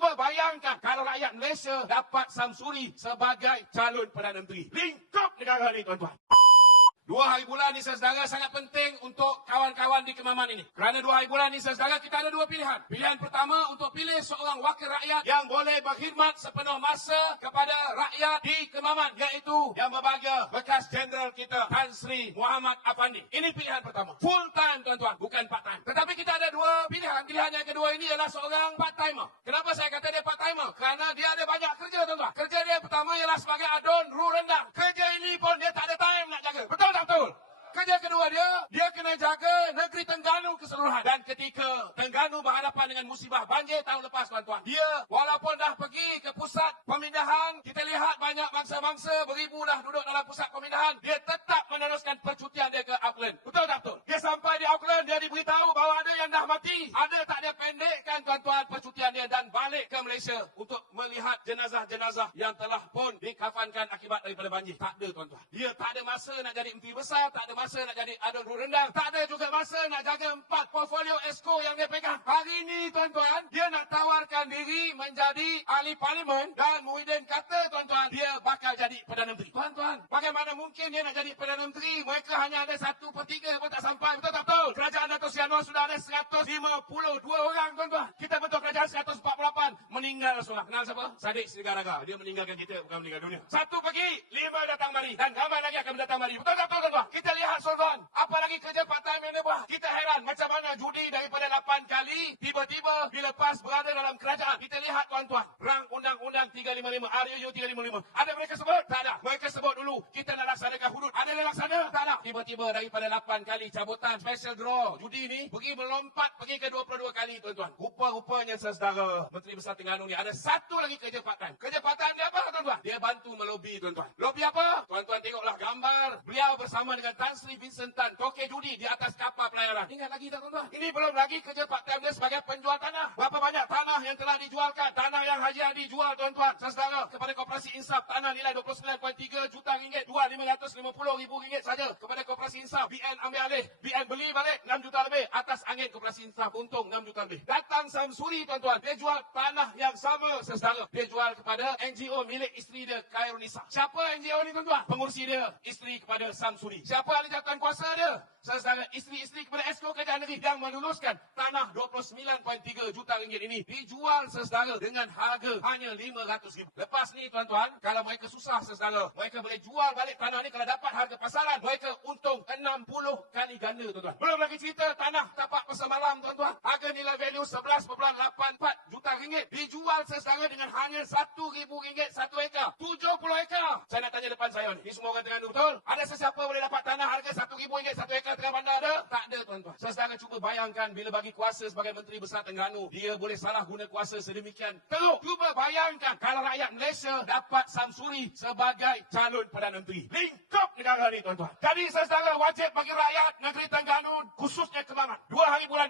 Cuba bayangkan kalau rakyat Malaysia dapat Samsuri sebagai calon Perdana Menteri. Lingkup negara ni, tuan-tuan. 2 hari bulan ni, saudara, sangat penting untuk kawan-kawan di Kemaman ini. Kerana 2 hari bulan ni, saudara, kita ada 2 pilihan. Pilihan pertama untuk pilih seorang wakil rakyat yang boleh berkhidmat sepenuh masa kepada rakyat di Kemaman, iaitu yang berbahagia bekas Jeneral kita Tan Sri Muhammad Afandi. Ini pilihan pertama. Full time, tuan-tuan, bukan part time. Tetapi kita ada 2 pilihan. Pilihan yang kedua ini adalah seorang part timer. Kenapa saya kata dia part timer? Kerana dia ada banyak kerja, tuan-tuan. Kerja dia pertama ialah sebagai adun ru rendang. Kerja ini pun dia tak ada time nak jaga. Betul tak? Betul. Kerja kedua dia kena jaga negeri Terengganu keseluruhan. Dan ketika Terengganu berhadapan dengan musibah banjir tahun lepas, tuan-tuan, dia walaupun dah pergi ke pusat pemindahan, kita lihat banyak bangsa-bangsa beribu dah duduk dalam pusat pemindahan, dia tetap meneruskan percutian dia ke Auckland. Betul tak betul? Dia sampai di Auckland, dia diberitahu bahawa ada yang dah mati. Ada tak dia pendekkan, tuan-tuan, percutian dia dan balik ke Malaysia untuk melihat jenazah-jenazah yang telah pun dikafankan akibat daripada banjir. Tak ada, tuan-tuan. Dia tak ada masa nak jadi menteri besar, tak ada masa nak jadi adun ru rendang, tak ada juga masa nak jaga 4 portfolio ESCO yang dia pegang. Hari ini, tuan-tuan, dia nak tawarkan diri menjadi ahli parlimen dan Muhyiddin kata, tuan-tuan, dia bakal jadi Perdana Menteri. Tuan-tuan, bagaimana mungkin dia nak jadi Perdana Menteri? Mereka hanya ada 1/3 pun tak sampai. Betul tak betul? Kerajaan Dato' Sri Anwar sudah ada 152 orang, tuan-tuan. Kita bentuk kerajaan 148. Meninggal seorang. Kenal siapa? Sadiq Srigaraga. Dia meninggalkan kita, bukan meninggal dunia. 1 pergi, 5 datang mari. Dan ramai lagi akan datang mari. Betul tak betul, tuan-tuan? Kita lihat, tuan-tuan, apa lagi kerja part time yang dia buat. Kita heran macam mana judi daripada 8 kali tiba-tiba dilepas berada dalam kerajaan. Kita lihat, tuan-tuan, rang undang-undang 355, RUU 355. Ada mereka sebut? Tak ada. Mereka sebut dulu kita nak laksanakan hudud. Ada yang laksana? Tak ada. Tiba-tiba daripada 8 kali cabutan special draw judi ni pergi melompat pergi ke 22 kali, tuan-tuan. Rupa-rupanya, saudara Menteri Besar Terengganu ni ada satu lagi kerja part time. Kerja part time dia apa, tuan-tuan? Dia bantu melobi, tuan-tuan. Lobi apa? Tuan-tuan tengoklah gambar beliau bersama dengan Tan Sri Vincent Tan, tokek judi di atas kapal pelayaran. Ingat lagi tak, tuan-tuan? Ini belum lagi kerja part time dia sebagai penjual tanah. Berapa banyak tanah yang telah dijualkan? Tanah yang Haji Adi jual, tuan-tuan, saudara, kepada Koperasi Insaf, tanah nilai 29.3 juta ringgit, jual 550,000 ringgit saja kepada Koperasi Insaf. BN ambil alih, BN beli balik 6 juta lebih atas angin Koperasi Insaf, untung 6 juta lebih. Datang Samsuri, tuan-tuan, dia jual tanah yang sama, saudara. Dia jual kepada NGO milik isteri dia, Khairunisa. Siapa NGO ni, tuan-tuan? Pengurusi dia, isteri kepada Samsuri. Siapa ahli jawatan kuasa dia? Saudara, isteri-isteri kepada Esko Kerajaan Negeri yang meluluskan tanah 29.3 juta ringgit ini dijual, saudara, dengan harga hanya 500,000. Lepas ni, tuan-tuan, kalau mereka susah, saudara, mereka boleh jual balik tanah ni. Kalau dapat harga pasaran, mereka untung 60 kali ganda, tuan-tuan. Belum lagi cerita tanah tapak pasar malam, tuan-tuan, harga nilai value 11.84 juta ringgit dijual, saudara, dengan hanya 1,000 ringgit 1 ekar. 70 ekar. Saya nak tanya depan saya ni, semua orang Terengganu, betul? Ada sesiapa boleh dapat tanah harga 1,000 ringgit 1 ekar tengah bandar ada? Tak ada, tuan-tuan. Saudara, cuba bayangkan bila bagi kuasa sebagai Menteri Besar Terengganu, dia boleh salah guna kuasa sedemikian teruk. Cuba bayangkan kalau rakyat Malaysia dapat Samsuri sebagai calon Perdana Menteri. Lingkup negara ni, tuan-tuan. Jadi, saudara, wajib bagi rakyat negeri Terengganu, khususnya Kemaman, 2 hari bulan